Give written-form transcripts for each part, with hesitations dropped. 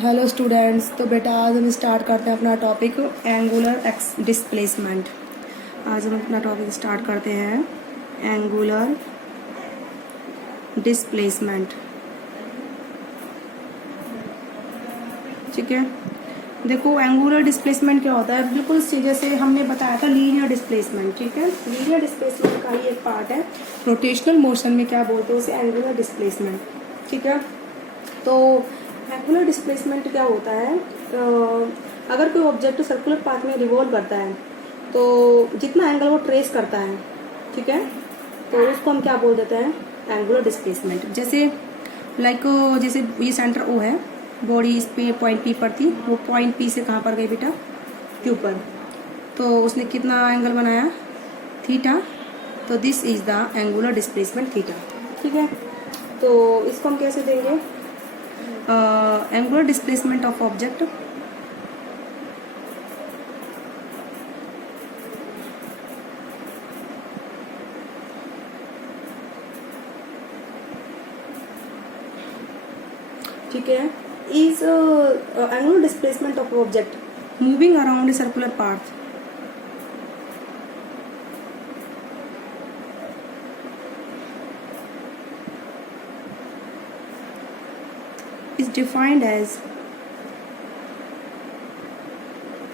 Hello students. तो बेटा आज हम स्टार्ट करते हैं अपना टॉपिक एंगुलर एक्स डिस्प्लेसमेंट। आज हम अपना टॉपिक स्टार्ट करते हैं एंगुलर डिस्प्लेसमेंट। ठीक है, देखो एंगुलर डिस्प्लेसमेंट क्या होता है। बिल्कुल जैसे हमने बताया था लीनियर डिस्प्लेसमेंट। ठीक है, लीनियर डिस्प्लेसमेंट का ही एक पार्ट है। रोटेशनल मोशन में क्या बोलते हैं उसे, एंगुलर डिस्प्लेसमेंट। ठीक है, तो एंगुलर डिस्प्लेसमेंट क्या होता है, अगर कोई ऑब्जेक्ट सर्कुलर पाथ में रिवॉल्व करता है तो जितना एंगल वो ट्रेस करता है, ठीक है, तो उसको हम क्या बोल देते हैं, एंगुलर डिस्प्लेसमेंट। जैसे जैसे ये सेंटर ओ है, बॉडी इस पे पॉइंट पी पर थी, वो पॉइंट पी से कहाँ पर गई बेटा, क्यू पर। तो उसने कितना एंगल बनाया, थीटा। तो this is the angular displacement theta. ठीक है, तो इसको हम कैसे देंगे, एंगुलर डिस्प्लेसमेंट ऑफ ऑब्जेक्ट ठीक है, is angular displacement of object moving around a circular path is defined as,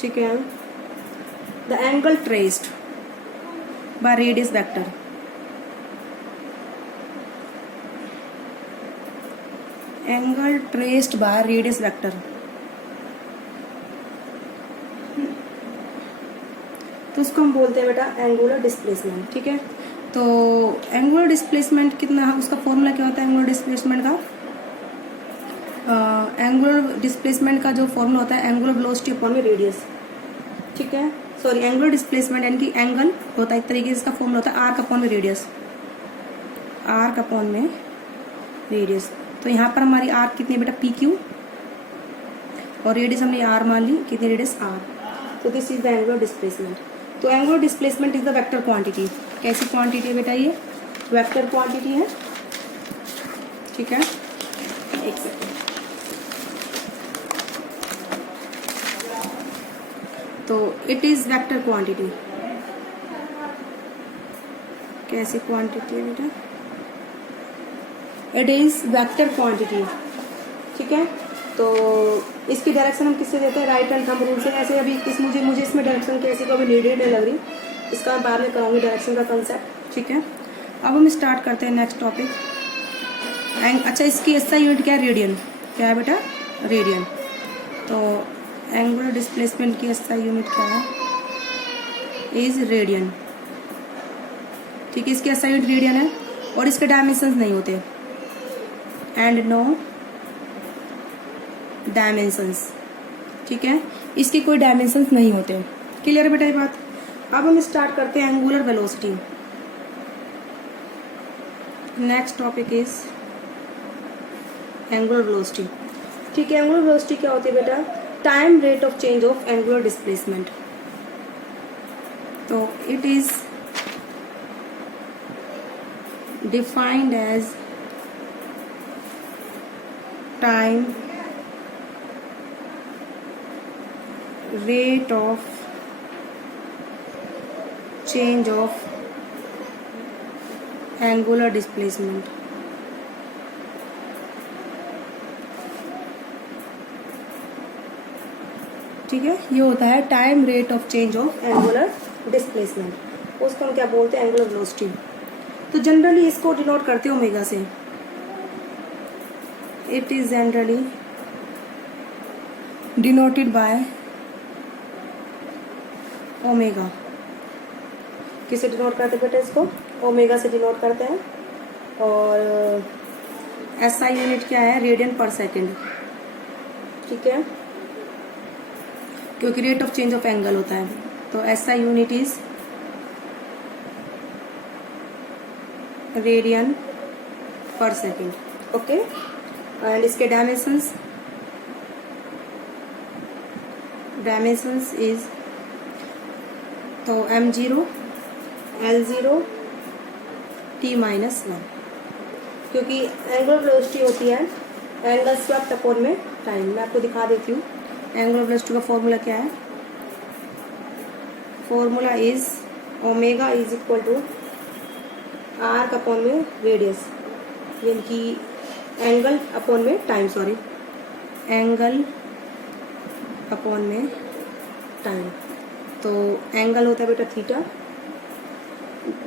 ठीक है, the angle traced by radius vector angle traced by radius vector। तो उसको हम बोलते हैं बेटा एंगुलर डिस्प्लेसमेंट। ठीक है, तो एंगुलर डिस्प्लेसमेंट कितना, उसका फॉर्मूला क्या होता है एंगुलर डिस्प्लेसमेंट का, एंगुलर डिस्प्लेसमेंट का जो फॉर्मूला होता है एंगुलर वेलोसिटी अपॉन में रेडियस। ठीक है, सॉरी एंगुलर डिस्प्लेसमेंट यानी कि एंगल होता है एक तरीके से, इसका फॉर्मूला होता है आर्क अपॉन में रेडियस, आर्क अपॉन में रेडियस। तो यहाँ पर हमारी आर्क कितनी है बेटा, पी क्यू, और रेडियस हमने आर मान ली, कितनी रेडियस आर। तो this is the angular displacement. तो angular displacement is the vector quantity. कैसी क्वांटिटी है बेटा, ये वेक्टर क्वांटिटी है। ठीक है, एक सेकेंड। तो इट इज वेक्टर क्वांटिटी। कैसी क्वांटिटी है बेटा, इट इज वेक्टर क्वांटिटी। ठीक है, तो इसकी डायरेक्शन हम किससे देते हैं, राइट हैंड थंब रूल से। ऐसे अभी मुझे इसमें डायरेक्शन कैसी को अभी नीडेड नहीं लग रही, इसका मैं बाद में कराऊंगी डायरेक्शन का कंसेप्ट। ठीक है, अब हम स्टार्ट करते हैं नेक्स्ट टॉपिक। अच्छा, इसकी ऐसा यूनिट क्या है, रेडियन। क्या है बेटा, रेडियन। तो एंगुलर डिस्प्लेसमेंट की ऐसा यूनिट क्या है, इज रेडियन। ठीक है, इसकी ऐसा यूनिट रेडियन है और इसके डायमेंशंस नहीं होते, एंड नो डायमेंशंस। ठीक है, इसके कोई डायमेंशंस नहीं होते। क्लियर है बेटा ये बात। अब हम स्टार्ट करते हैं angular velocity. Next topic is angular velocity. ठीक है, एंगुलर वेलोसिटी क्या होती है बेटा, time rate of change of angular displacement. तो it is defined as time rate of change of angular displacement. ठीक है, ये होता है time rate of change of angular displacement. उसको हम क्या बोलते हैं, एंगुलर वेलोसिटी। तो जनरली इसको डिनोट करते हैं ओमेगा से। It is generally denoted by omega. किसे डिनोट करते हैं बेटा, इसको ओमेगा से डिनोट करते हैं। और एसआई यूनिट क्या है, रेडियन पर सेकेंड। ठीक है, क्योंकि rate of change of angle होता है। तो एसआई यूनिट इज रेडियन पर सेकेंड। ओके, एंड इसके डायमेंशंस इज, तो m0 L0 t-1, क्योंकि एंगुलर वेलोसिटी होती है एंगल स्वेप्ट अपॉन में टाइम। मैं आपको दिखा देती हूँ एंगुलर वेलोसिटी का फॉर्मूला क्या है। Formula is omega is equal to arc upon में रेडियस, यानी कि एंगल अपॉन में टाइम, सॉरी एंगल अपॉन में टाइम। तो एंगल होता है बेटा थीटा,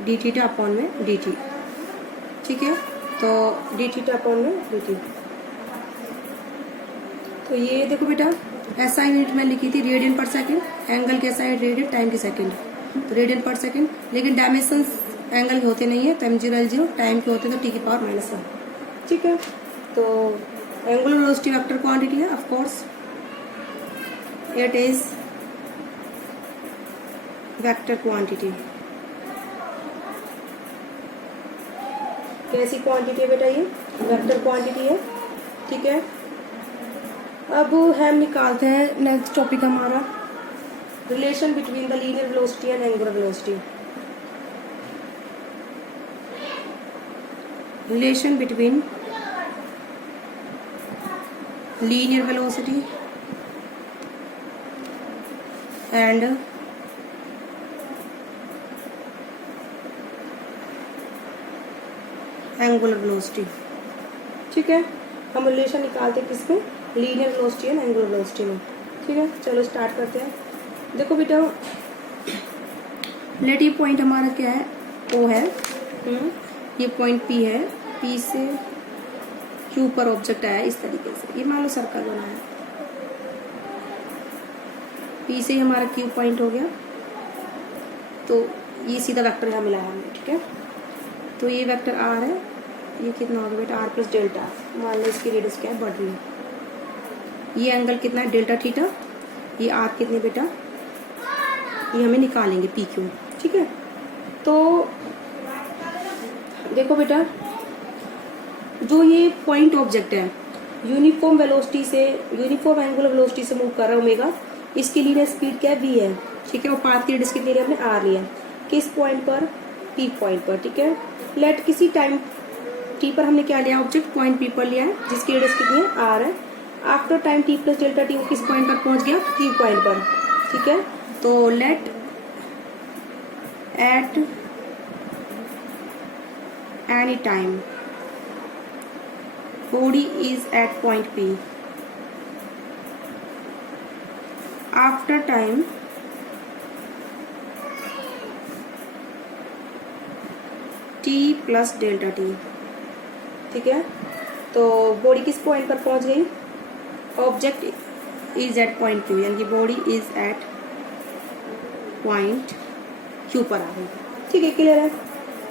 डी थीटा अपॉन में डी टी, ठीक है। तो डी थीटा अपॉन में डी टी। तो ये देखो बेटा एसआई यूनिट में लिखी थी रेडियन पर सेकंड, एंगल के एसआई रेडियन, टाइम की सेकंड, तो रेडियन पर सेकंड। लेकिन डायमेंशन एंगल के होते नहीं है, तो m0 टाइम के होते तो t की पावर -1, ठीक है। तो एंगुलर वेलोसिटी वेक्टर क्वांटिटी है, of course it is vector quantity. कैसी क्वांटिटी है बेटा? ये वेक्टर क्वांटिटी है, ठीक है। अब हम निकालते हैं नेक्स्ट टॉपिक हमारा relation between the linear velocity and angular velocity. Relation between linear velocity and angular velocity, ठीक है। हम रिलेशन निकालते हैं किसमें? Linear velocity and angular velocity में, ठीक है। चलो स्टार्ट करते हैं। देखो बेटा लेट ये पॉइंट हमारा क्या है? ओ है, ये पॉइंट पी है, पी से क्यू पर ऑब्जेक्ट आया इस तरीके से, ये मान लो सर्कल बना है, पी से ही हमारा क्यू पॉइंट हो गया। तो ये सीधा वेक्टर यहाँ मिला है हमने, ठीक है। तो ये वेक्टर आर है, ये कितना होगा बेटा? R plus delta. मान लो इसकी रेडियस क्या है? बढ़ रही है। ये एंगल कितना है? Delta theta. ये आर कितनी बेटा? ये हमें निकालेंगे पी क्यू, ठीक है। तो देखो बेटा जो ये पॉइंट ऑब्जेक्ट है यूनिफॉर्म वेलोसिटी से, यूनिफॉर्म एंगुलर वेलोसिटी से मूव कर रहा है ओमेगा, इसकी लीनियर स्पीड क्या है? v है, ठीक है। और पाथ की रेडियस कितनी लिया हमने? r लिया। किस पॉइंट पर? p पॉइंट पर, ठीक है। लेट किसी टाइम t पर हमने क्या लिया? ऑब्जेक्ट पॉइंट p पर लिया है, जिसकी रेडियस कितनी है? r है। After time t plus delta T वो किस पॉइंट पर पहुंच गया? q पॉइंट पर, ठीक है। तो let at any time body is at point P. After time t plus delta t, ठीक है। तो बॉडी किस पॉइंट पर पहुंच गई? Object is at point Q, यानी कि body is at point Q पर आ गई, ठीक है। क्लियर है।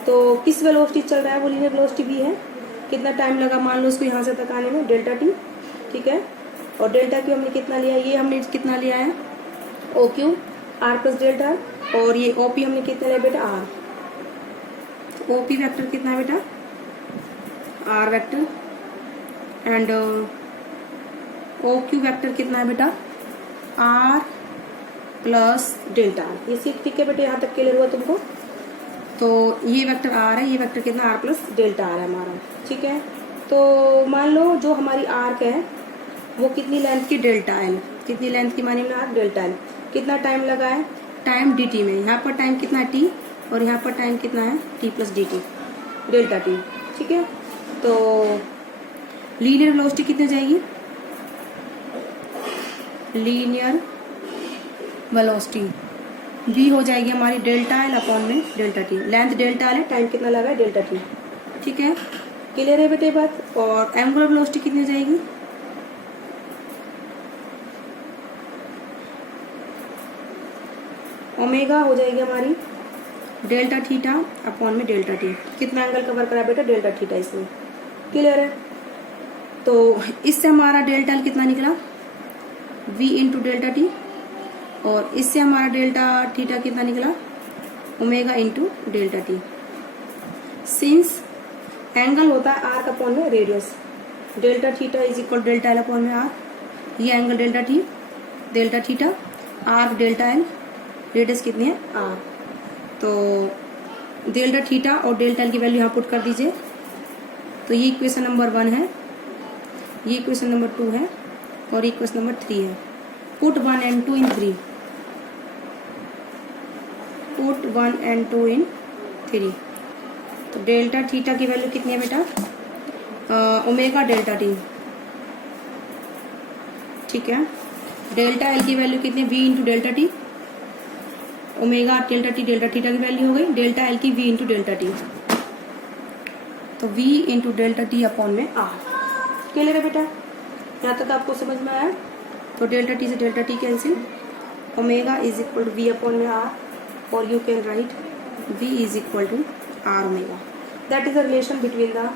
तो किस वेलोसिटी चल रहा है? वो लीनियर वेलोसिटी भी है। कितना टाइम लगा मान लो उसको यहाँ से तक आने में? डेल्टा टी, ठीक है। और डेल्टा क्यू हमने कितना लिया? ये हमने कितना लिया है? O Q r plus delta. और ये ओ पी हमने कितना लिया बेटा? आर। ओ पी वैक्टर कितना है बेटा? R vector. And O Q vector कितना है बेटा? R plus delta. ये सिर्फ ठीक है बेटा, यहाँ तक क्लियर हुआ तुमको? तो ये वेक्टर आर है, ये वेक्टर कितना? आर प्लस डेल्टा आर है हमारा, ठीक है। तो मान लो जो हमारी आर्क है वो कितनी लेंथ की? Delta L. कितनी लेंथ की मानी हमने? Arc delta L. कितना टाइम लगा है? टाइम डी टी में। यहाँ पर टाइम कितना है? टी। और यहाँ पर टाइम कितना है? T plus D T, delta T, ठीक है। तो लीनियर वेलोसिटी कितनी जाएगी? लीनियर वेलोसिटी v हो जाएगी हमारी डेल्टा एल अपॉन में delta T. Length delta L है, टाइम कितना लगा है? डेल्टा टी, ठीक है। क्लियर है बेटे बात? और एंगुलर वेलोसिटी कितनी हो जाएगी? ओमेगा हो जाएगी हमारी डेल्टा थीटा अपॉन में डेल्टा टी। कितना एंगल कवर करा बेटा? डेल्टा थीटा इसमें। क्लियर है। तो इससे हमारा डेल्टा एल कितना निकला? v into delta T. और इससे हमारा डेल्टा थीटा कितना निकला? Omega into delta T. Since angle होता है आर्क अपॉन में radius, delta theta is equal delta L upon में आर। ये angle delta theta, arc delta L, radius कितनी है? आर। तो डेल्टा थीटा और डेल्टा एल की वैल्यू यहाँ पुट कर दीजिए। तो ये इक्वेशन नंबर 1 है। ये इक्वेशन नंबर 2 है और इक्वेशन नंबर 3 है। Put 1 and 2 in 3, put 1 and 2 in 3। तो डेल्टा थीटा की वैल्यू कितनी है बेटा, ओमेगा डेल्टा टी, ठीक है। डेल्टा एल की वैल्यू कितनी है, v into delta t, omega delta t delta theta की वैल्यू हो गई, डेल्टा एल की वी इंटू डेल्टा टी, तो v into delta t upon में आर। क्लियर है बेटा, यहाँ तक आपको समझ में आया। तो डेल्टा टी से delta t cancel, omega is equal to v upon में आर, और you can write v is equal to r omega. That is the relation between the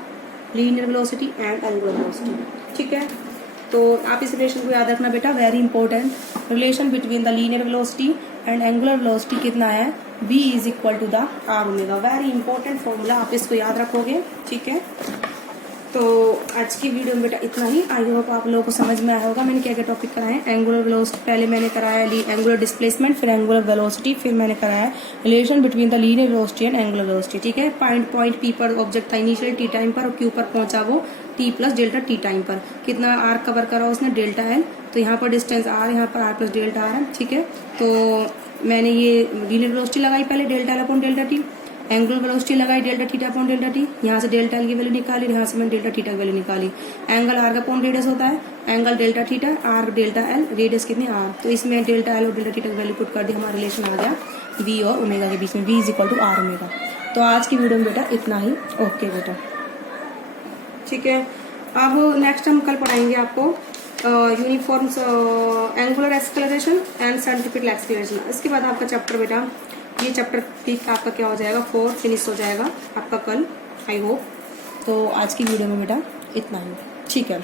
linear velocity and angular velocity, ठीक है। तो आप इस relation को याद रखना बेटा, very important. Relation between the linear velocity and angular velocity कितना है, v is equal to the r omega. Very important formula, आप इसको याद रखोगे, ठीक है। तो आज की वीडियो में बेटा इतना ही। आई होप आप लोगों को समझ में आया होगा मैंने क्या क्या टॉपिक कराए हैं। एंगुलर वेलोसिटी पहले मैंने कराया एंगुलर डिस्प्लेसमेंट, फिर एंगुलर वेलोसिटी, फिर मैंने कराया relation between the linear velocity and angular velocity, ठीक है। पॉइंट पी पर ऑब्जेक्ट था इनिशियल टी टाइम पर, और क्यू पर पहुंचा वो T plus delta T time पर। कितना आर कवर करा उसने, डेल्टा एल। तो यहाँ पर डिस्टेंस आर, यहाँ पर आर प्लस डेल्टा आर है, ठीक है। तो मैंने ये लीनियर वेलोसिटी लगाई पहले, delta L upon delta T. Angular velocity लगाई delta theta upon delta T, यहाँ से डेल्टा एल की वैल्यू निकाली, यहाँ से मैंने डेल्टा थीटा की वैल्यू निकाली। एंगल आर का अपॉन रेडियस होता है, angle delta theta, R delta L, radius कितनी आर। तो इसमें डेल्टा एल और डेल्टा थीटा की वैल्यू पुट कर दी, हमारा रिलेशन आ गया वी और ओमेगा के बीच में, v is equal to r omega. तो आज की वीडियो में बेटा इतना ही। ओके बेटा, ठीक है। अब नेक्स्ट हम कल पढ़ाएंगे आपको uniforms angular acceleration and centripetal acceleration. इसके बाद आपका चैप्टर बेटा, ये चैप्टर आपका क्या हो जाएगा, 4 फिनिश हो जाएगा आपका कल, आई होप। तो आज की वीडियो में बेटा इतना ही, ठीक है।